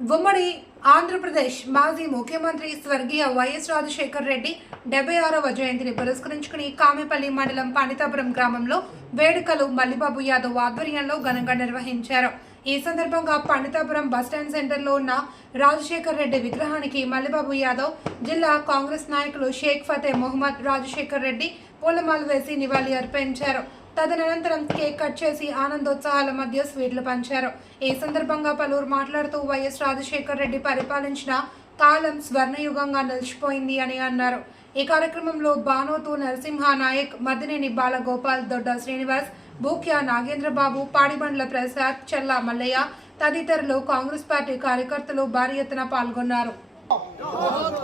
ఉమ్మడి ఆంధ్రప్రదేశ్ మాజీ ముఖ్యమంత్రి స్వర్గీయ వైఎస్ రాజశేఖర్ రెడ్డి డెబ్బై ఆరవ జయంతిని పురస్కరించుకుని కామెపల్లి మండలం పాణితాపురం గ్రామంలో వేడుకలు మల్లిబాబు యాదవ్ ఆధ్వర్యంలో ఘనంగా నిర్వహించారు. ఈ సందర్భంగా పండితాపురం బస్టాండ్ సెంటర్లో ఉన్న రాజశేఖర్ రెడ్డి విగ్రహానికి మల్లిబాబు యాదవ్ జిల్లా కాంగ్రెస్ నాయకులు షేక్ ఫతే మొహమ్మద్ రాజశేఖర్ రెడ్డి పూలమాలు వేసి నివాళి అర్పించారు. తదనంతరం కేక్ కట్ చేసి ఆనందోత్సాహాల మధ్య స్వీట్లు పంచారు. ఈ సందర్భంగా పలువురు మాట్లాడుతూ వైఎస్ రాజశేఖర్ రెడ్డి పరిపాలించిన కాలం స్వర్ణయుగంగా నిలిచిపోయింది అని అన్నారు. ఈ కార్యక్రమంలో బానోతు నరసింహ నాయక్ మదినేని బాలగోపాల్ దొడ్డ శ్రీనివాస్ బూక్య నాగేంద్రబాబు పాడిబండ్ల ప్రసాద్ చెల్లా మల్లయ్య తదితరులు కాంగ్రెస్ పార్టీ కార్యకర్తలు భారీ ఎత్తున పాల్గొన్నారు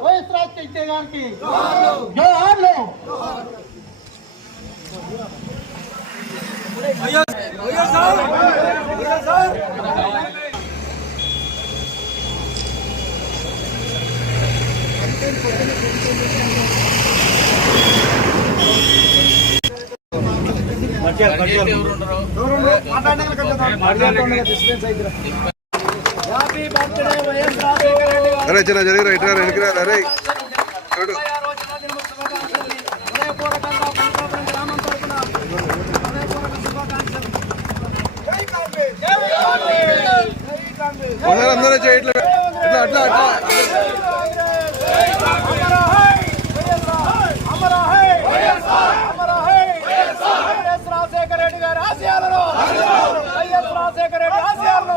వైఎస్ రాజశేఖర్ గారికి జోహార్లు happy birthday YS Rajasekhara Reddy garu అరే చిన్న జరిగి రైట్ రా వెనక్కి రా అరే. చూడు. ఒకసారి అందరూ చేయట్లే అట్లా అట్లా అట్లా. రాజశేఖర రెడ్డి గారి ఆశయాలను వైఎస్ రాజశేఖర రెడ్డి ఆశయాలను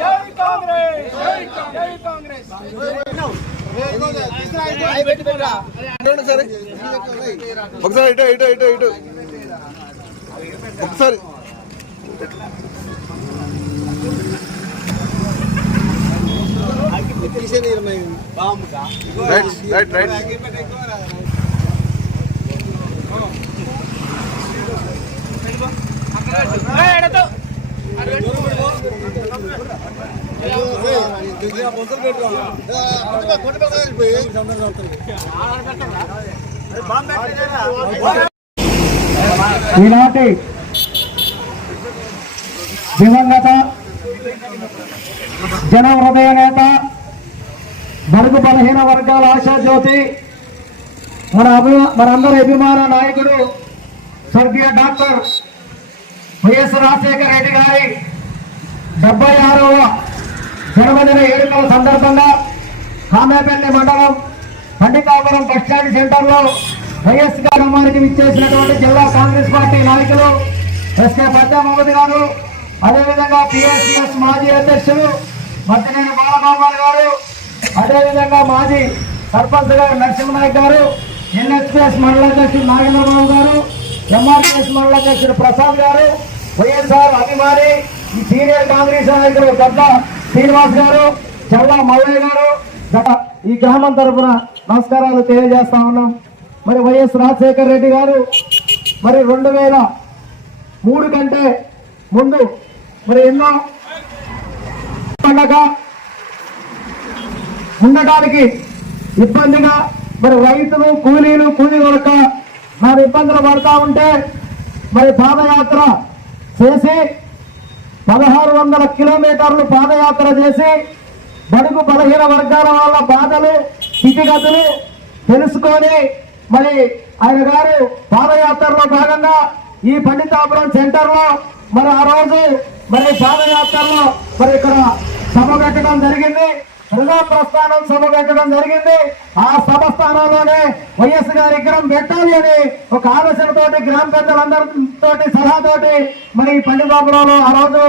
జై కాంగ్రెస్ జై కాంగ్రెస్ చూడండి సరే ఒకసారి ఇటు ఇటు ఇటు ఇటు. ఒకసారి. రైట్ రైట్ రైట్ ఈనాటి దివంగత జన హృదయ నేత బడుగు బలహీన వర్గాల ఆశాజ్యోతి మన అభి మనందరి అభిమాన నాయకుడు స్వర్గీయ డాక్టర్ వైఎస్ రాజశేఖర రెడ్డి గారి డెబ్బై ఆరవ జన్మదిన వేడుకల సందర్భంగా కామేపల్లి మండలం పండితాపురం బస్టాండ్ సెంటర్లో వైఎస్ గారి అమ్మానికి ఇచ్చేసినటువంటి జిల్లా కాంగ్రెస్ పార్టీ నాయకులు ఎస్కే పద్మమోద్ గారు అదేవిధంగా పిఎస్సిఎస్ మాజీ అధ్యక్షులు మద్దినేని బాలగోపాల్ గారు అదేవిధంగా మాజీ సర్పంచ్ గారు నరసింహనాయక్ గారు ఎన్ఎస్పీఎస్ మండల అధ్యక్షుడు నాగేంద్రబాబు గారు ఎంఆర్పిఎస్ మండల అధ్యక్షుడు ప్రసాద్ గారు వైఎస్ఆర్ అభిమాని ఈ సీనియర్ కాంగ్రెస్ నాయకులు గడ్డ శ్రీనివాస్ గారు చల్లా మల్లయ్య గారు. గత ఈ గ్రామం తరఫున నమస్కారాలు తెలియజేస్తా ఉన్నాం. మరి వైఎస్ రాజశేఖర్ రెడ్డి గారు మరి రెండు వేల మూడు కంటే ముందు మరి ఎన్నో పండగ ఉండటానికి ఇబ్బందిగా మరి రైతులు కూలీలు కూలీ వరక మరి ఇబ్బందులు పడతా ఉంటే మరి పాదయాత్ర చేసి పదహారు వందల కిలోమీటర్లు పాదయాత్ర చేసి బడుగు బలహీన వర్గాల వాళ్ళ బాధలు స్థితిగతులు తెలుసుకొని మరి ఆయన గారు పాదయాత్రలో భాగంగా ఈ పండితాపురం సెంటర్లో మరి ఆ రోజు మరి పాదయాత్రలో మరి ఇక్కడ సభ పెట్టడం జరిగింది. ప్రజా ప్రస్థానం సభ పెట్టడం జరిగింది. ఆ సభ స్థానంలోనే వైఎస్ గారి విగ్రహం పెట్టాలి అని ఒక ఆలోచనతోటి గ్రామ పెద్దలందరితోటి సలహాతోటి మరి ఈ పండితాపురంలో ఆ రోజు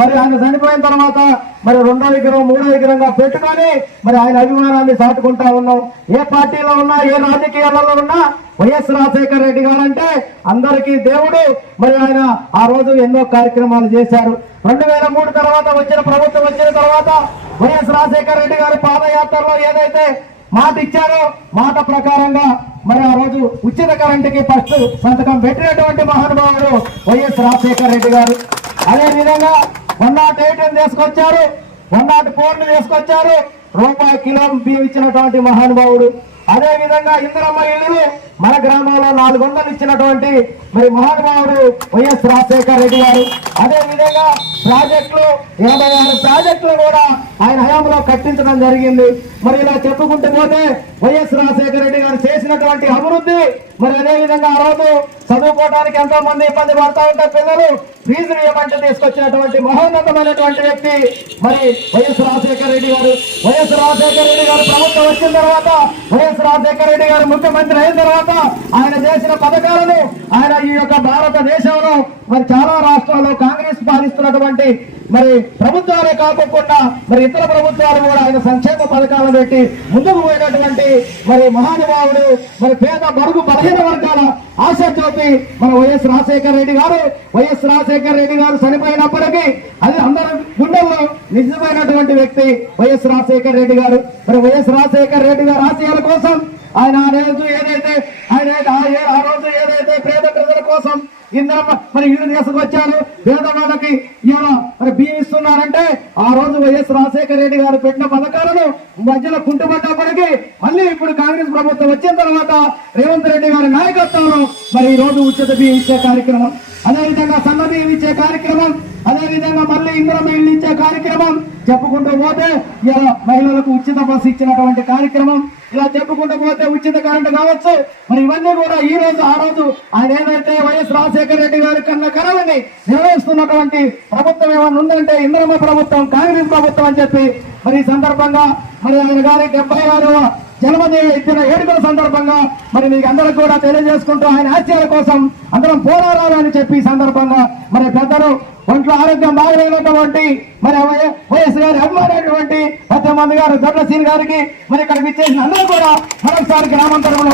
మరి ఆయన చనిపోయిన తర్వాత మరి రెండో విగ్రహం మూడో విగ్రహంగా పెట్టుకొని మరి ఆయన అభిమానాన్ని చాటుకుంటా ఉన్నాం. ఏ పార్టీలో ఉన్నా ఏ రాజకీయాలలో ఉన్నా వైఎస్ రాజశేఖర రెడ్డి గారు అంటే అందరికీ దేవుడు. మరి ఆయన ఆ రోజు ఎన్నో కార్యక్రమాలు చేశారు. రెండు వేల మూడు తర్వాత వచ్చిన ప్రభుత్వం వచ్చిన తర్వాత వైఎస్ రాజశేఖర రెడ్డి గారి పాదయాత్రలో ఏదైతే మాట ఇచ్చారో మాట ప్రకారంగా మరి ఆ రోజు ఉచిత కరెంటుకి ఫస్ట్ సంతకం పెట్టినటువంటి మహానుభావుడు వైఎస్ రాజశేఖర రెడ్డి గారు. అదే విధంగా వన్ నాట్ ఎయిట్ తీసుకొచ్చారు. వన్ నాట్ ఫోర్ తీసుకొచ్చారు. రూపాయి కిలో బియ్యం ఇచ్చినటువంటి మహానుభావుడు. అదే విధంగా ఇందిరమ్మ ఇల్లు మన గ్రామంలో నాలుగు వందలు ఇచ్చినటువంటి మరి మహానుభావుడు వైఎస్ రాజశేఖర రెడ్డి గారు. అదే విధంగా ప్రాజెక్టులు ఇరవై ఆరు ప్రాజెక్టులు కూడా ఆయన హయాంలో కట్టించడం జరిగింది. మరి ఇలా చెప్పుకుంటూ పోతే వైఎస్ రాజశేఖర రెడ్డి గారు చేసినటువంటి అభివృద్ధి మరి అదే విధంగా ఆ రోజు చదువుకోవడానికి ఎంతో మంది ఇబ్బంది పడతా ఉంటే పిల్లలు ఫీజులు ఇవ్వమంటే తీసుకొచ్చినటువంటి మహోన్నతమైనటువంటి వ్యక్తి మరి వైఎస్ రాజశేఖర రెడ్డి గారు. వైఎస్ రాజశేఖర రెడ్డి గారు ప్రభుత్వం వచ్చిన తర్వాత వైఎస్ రాజశేఖర రెడ్డి గారు ముఖ్యమంత్రి అయిన తర్వాత ఆయన చేసిన పథకాలను ఆయన ఈ యొక్క భారతదేశంలో మరి చాలా రాష్ట్రాల్లో కాంగ్రెస్ పాలిస్తున్నటువంటి మరి ప్రభుత్వాలే కాకుండా మరి ఇతర ప్రభుత్వాలు కూడా ఆయన సంక్షేమ పథకాలను పెట్టి ముందుకు పోయినటువంటి మరి మహానుభావుడు మరి పేద బడుగు బలహీన వర్గాల ఆశ చూపి మన వైఎస్ రాజశేఖర రెడ్డి గారు. వైఎస్ రాజశేఖర రెడ్డి గారు చనిపోయినప్పటికీ అది అందరి గుండెల్లో నిజమైనటువంటి వ్యక్తి వైఎస్ రాజశేఖర రెడ్డి గారు. మరి వైఎస్ రాజశేఖర రెడ్డి గారు ఆశయాల కోసం ఆయన ఆ రోజు ఏదైతే ఆయన ఆ రోజు ఏదైతే పేద ప్రజల కోసం ఇందరమ్మ మరి ఇల్లు తీసుకొచ్చారు పేదవాళ్ళకి ఇవాళ మరి బియ్యం ఇస్తున్నారంటే ఆ రోజు వైఎస్ రాజశేఖర రెడ్డి గారు పెట్టిన పథకాలను మధ్యలో కుంటుపడ్డప్పటికీ మళ్ళీ ఇప్పుడు కాంగ్రెస్ ప్రభుత్వం వచ్చిన తర్వాత రేవంత్ రెడ్డి గారి నాయకత్వంలో మరి ఈ రోజు ఉచిత బియ్యం ఇచ్చే కార్యక్రమం అదేవిధంగా సన్న ఇచ్చే కార్యక్రమం అదేవిధంగా మళ్ళీ ఇంద్రం ఇల్లు ఇచ్చే కార్యక్రమం చెప్పుకుంటూ పోతే ఇలా మహిళలకు ఉచిత బస్సు ఇచ్చినటువంటి కార్యక్రమం ఇలా చెప్పుకుంటూ పోతే ఉచిత కరెంటు కావచ్చు. మరి ఇవన్నీ కూడా ఈ రోజు ఆ రోజు ఆయన ఏదైతే వైఎస్ రాజశేఖర రెడ్డి గారి కన్నా కరవని నిర్వహిస్తున్నటువంటి ప్రభుత్వం ఏమైనా ఉందంటే ఇంద్రమ్మ ప్రభుత్వం కాంగ్రెస్ ప్రభుత్వం అని చెప్పి మరి ఈ సందర్భంగా మరి ఆయన గారి డెబ్బై ఆరవ జన్మదిన ఇచ్చిన ఏడుకల సందర్భంగా మరి మీకు అందరూ కూడా తెలియజేసుకుంటూ ఆయన ఆశయాల కోసం అందరం పోరాడాలని చెప్పి సందర్భంగా మరి పెద్దలు ఒంట్లో ఆరోగ్యం బాగలేనటువంటి మరి వైఎస్ గారి అభిమానైనటువంటి మంది గారు దొడ్ల సీన్ గారికి మరి ఇక్కడికి ఇచ్చేసిన అందరూ కూడా మరొకసారి గ్రామాంతరంలో